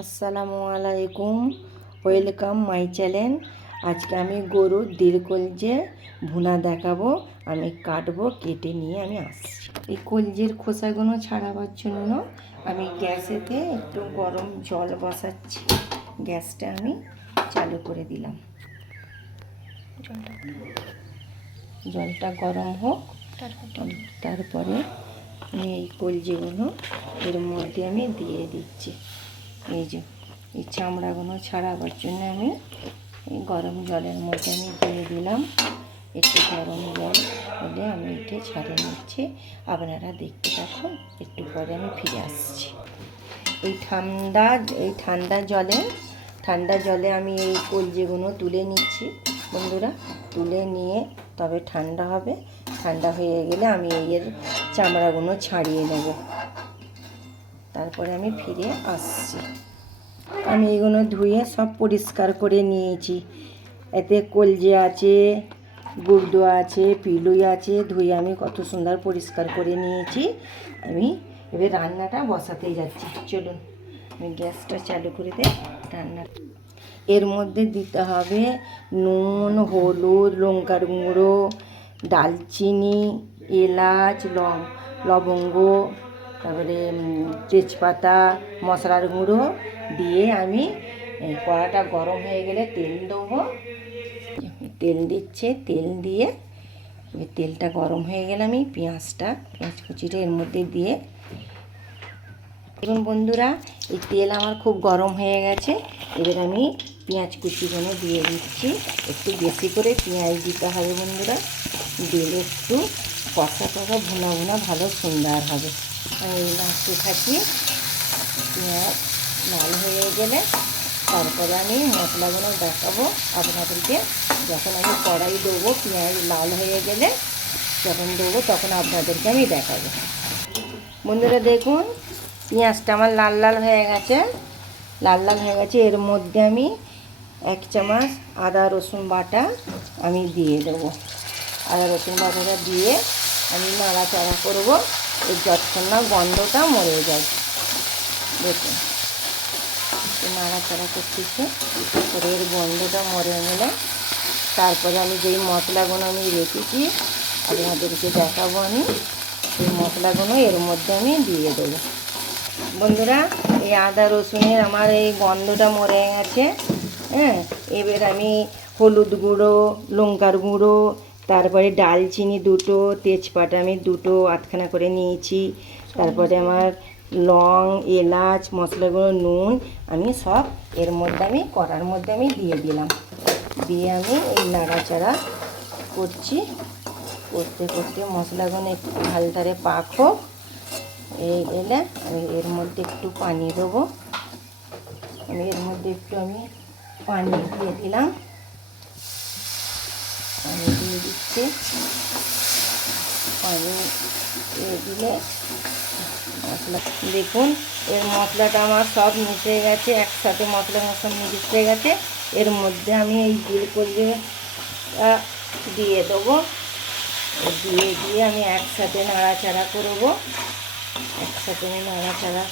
আসসালামু আলাইকুম, welcome my channel. আজকে আমি গরুর কলজে ভুনা দেখাবো। আমি কাটবো, কেটে নিয়ে আমি আসছি। এই কলজের খোসাগুলো ছাড়াবার জন্য আমি গ্যাসেতে একটু গরম জল বসাচ্ছি। গ্যাসটা আমি চালু করে দিলাম। জলটা গরম হোক, তারপরে আমি এই কলজিগুলো এর মধ্যে আমি দিয়ে দিচ্ছি। এই যে এই চামড়াগুলো ছাড়াবার জন্য আমি এই গরম জলের মধ্যে আমি দিয়ে দিলাম। একটু গরম জল হলে আমি এটা ছাড়িয়ে নিচ্ছি। আপনারা দেখতে থাকুন, একটু পরে আমি ফিরে আসছি। এই ঠান্ডা জলে আমি এই কলজিগুলো তুলে নিচ্ছি বন্ধুরা। তুলে নিয়ে তবে ঠান্ডা হবে। ঠান্ডা হয়ে গেলে আমি এর চামড়াগুলো ছাড়িয়ে নেব, তারপরে আমি ফিরে আসছি। আমি এগুলো ধুয়ে সব পরিষ্কার করে নিয়েছি। এতে কলজে আছে, গুর্দো আছে, পিলুই আছে। ধুয়ে আমি কত সুন্দর পরিষ্কার করে নিয়েছি। আমি এবার রান্নাটা বসাতেই যাচ্ছি। চলুন আমি গ্যাসটা চালু করে দিই। রান্না এর মধ্যে দিতে হবে নুন, হলুদ, লঙ্কার গুঁড়ো, ডালচিনি, এলাচ, লবঙ্গ, তারপরে তেজপাতা, মশলার গুঁড়ো দিয়ে আমি কড়াটা গরম হয়ে গেলে তেল দেবো। তেল দিচ্ছে, তেল দিয়ে তেলটা গরম হয়ে গেলে আমি পেঁয়াজ কুচিটা এর মধ্যে দিয়ে দেখুন বন্ধুরা, এই তেল আমার খুব গরম হয়ে গেছে। এবার আমি পেঁয়াজ কুচিগুলো দিয়ে দিচ্ছি। একটু বেশি করে পেঁয়াজ দিতে হবে বন্ধুরা, দিলে একটু কষা ভুনা ভালো সুন্দর হবে। আমি নাড়তে থাকি। পেঁয়াজ লাল হয়ে গেলে তারপরে আমি মশলাগুলো দেখাবো আপনাদেরকে। যখন আমি কড়াই দেবো, পেঁয়াজ লাল হয়ে গেলে যখন দেবো তখন আপনাদেরকে আমি দেখাবো। বন্ধুরা দেখুন, পেঁয়াজটা আমার লাল হয়ে গেছে। এর মধ্যে আমি 1 চামচ আদা রসুন বাটা আমি দিয়ে দেবো। আদা রসুন বাটাটা দিয়ে আমি নাড়াচাড়া করবো যতক্ষণ না গন্ধটা মরে যায়। দেখুন নাড়াচাড়া করতেছে করে এর গন্ধটা মরে গেলে তারপরে আমি যেই মশলাগুলো আমি রেখেছি আপনাদেরকে দেখাবো। আমি এই মশলাগুলো এর মধ্যে আমি দিয়ে দেবো। বন্ধুরা, এই আদা রসুনের আমার এই গন্ধটা মরে গেছে। এবার আমি হলুদ গুঁড়ো, লঙ্কার গুঁড়ো, তারপরে ডালচিনি 2টো, তেজপাতা আমি 2টো আধখানা করে নিয়েছি। তারপরে আমার লং, এলাচ, মশলাগুলো, নুন আমি সব এর মধ্যে আমি কড়ার মধ্যে আমি দিয়ে দিলাম। দিয়ে আমি এই নাড়াচাড়া করছি। করতে মশলাগুলো একটু হালদারে পাক হোক। এই এলে আমি এর মধ্যে একটু পানি দেবো। এর মধ্যে একটু আমি পানি দিয়ে দিলাম। পানি দিয়ে দিচ্ছি। পানি দিয়ে দিলে মশলা দেখুন, এর মশলাটা আমার সব মিশে গেছে, একসাথে মশলা মিশে গেছে। এর মধ্যে আমি এই কলজে দিয়ে দেবো। দিয়ে আমি একসাথে নাড়াচাড়া করবো। একসাথে আমি নাড়াচাড়া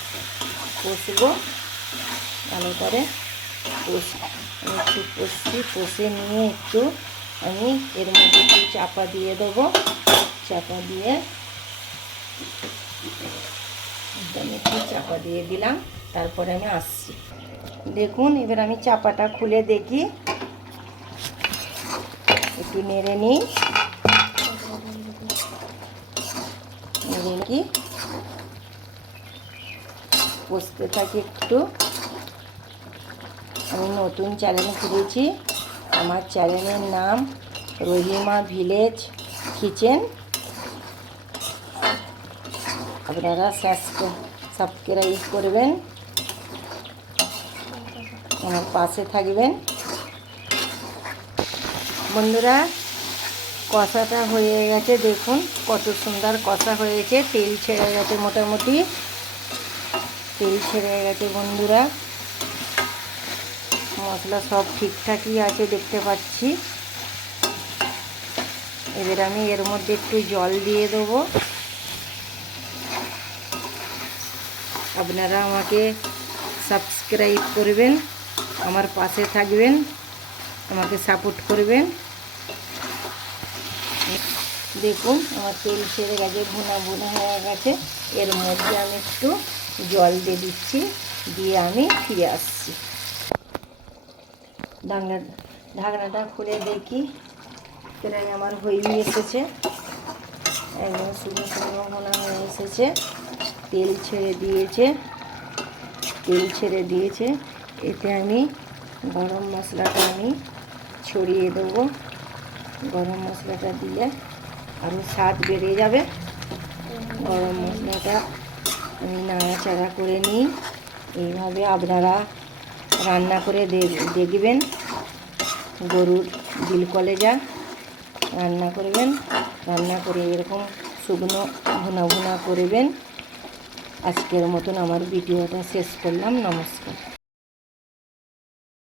কষবো ভালো করে। একটু কষে নিয়ে একটু আমি এর মধ্যে একটু চাপা দিয়ে দেবো। চাপা দিয়ে আমি একটু চাপা দিয়ে দিলাম। তারপরে আমি আসছি। দেখুন, এবার আমি চাপাটা খুলে দেখি, একটু নেড়ে নিই। কষতে থাকি একটু। আমি নতুন চ্যানেল খুলেছি। আমার চ্যানেলের নাম রহিমা ভিলেজ কিচেন। আপনারা সাবস্ক্রাইব করবেন, আমার পাশে থাকবেন। বন্ধুরা, কষাটা হয়ে গেছে। দেখুন কত সুন্দর কষা হয়েছে। তেল ছেড়ে গেছে, মোটামুটি তেল ছেড়ে গেছে বন্ধুরা। মশলা সব ঠিকঠাকই আছে দেখতে পাচ্ছি। এবার আমি এর মধ্যে একটু জল দিয়ে দেবো। আপনারা আমাকে সাবস্ক্রাইব করবেন, আমার পাশে থাকবেন, আমাকে সাপোর্ট করবেন। দেখুন আমার তেল ছেড়ে গেছে, ভুনা ভুনা হয়ে গেছে। এর মধ্যে আমি একটু জল দিয়ে দিচ্ছি, দিয়ে আমি ফিরে আসছি। ঢাকনাটা খুলে দেখি, প্রায় আমার হয়ে এসেছে, একদম শুকনো শুকনো ভুনা হয়ে এসেছে। তেল ছেড়ে দিয়েছে। এতে আমি গরম মশলাটা আমি ছড়িয়ে দেবো। গরম মশলাটা দিলে আরও স্বাদ বেড়ে যাবে। গরম মশলাটা আমি নাড়াচাড়া করে নিই। এইভাবে আপনারা রান্না করে দেখবেন। গরুর দিল কলেজা রান্না করবেন, রান্না করে এরকম শুকনো ভুনা ভুনা করবেন। আজকের মতন আমার ভিডিওটা শেষ করলাম। নমস্কার।